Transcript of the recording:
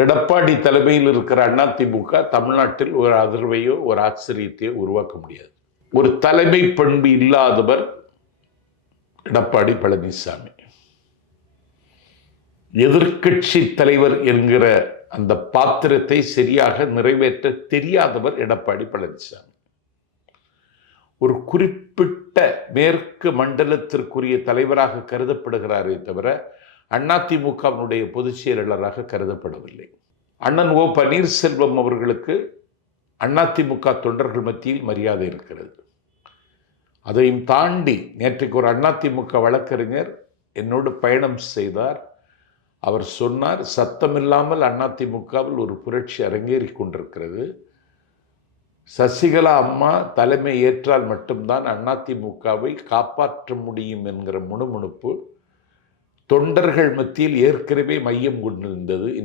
எடப்பாடி தலைமையில் இருக்கிற அதிமுக தமிழ்நாட்டில் ஒரு அதிர்வையோ ஒரு ஆச்சரியத்தையோ உருவாக்க முடியாது. ஒரு தலைமை பண்பு இல்லாதவர் எடப்பாடி பழனிசாமி. எதிர்க்கட்சி தலைவர் என்கிற அந்த பாத்திரத்தை சரியாக நிறைவேற்ற தெரியாதவர் எடப்பாடி பழனிசாமி. ஒரு குறிப்பிட்ட மேற்கு மண்டலத்திற்குரிய தலைவராக கருதப்படுகிறாரே தவிர அதிமுகவினுடைய பொதுச் செயலாளராக கருதப்படவில்லை. அண்ணன் ஓ பன்னீர்செல்வம் அவர்களுக்கு அதிமுக தொண்டர்கள் மத்தியில் மரியாதை இருக்கிறது. அதையும் தாண்டி நேற்றைக்கு ஒரு அதிமுக வழக்கறிஞர் என்னோடு பயணம் செய்தார். அவர் சொன்னார், சத்தமில்லாமல் அதிமுகவில் ஒரு புரட்சி அரங்கேறி கொண்டிருக்கிறது. சசிகலா அம்மா தலைமை ஏற்றால் மட்டும்தான் அதிமுகவை காப்பாற்ற முடியும் என்கிற முணுமுணுப்பு தொண்டர்கள் மத்தியில் ஏற்கனவே மையம் கொண்டிருந்தது.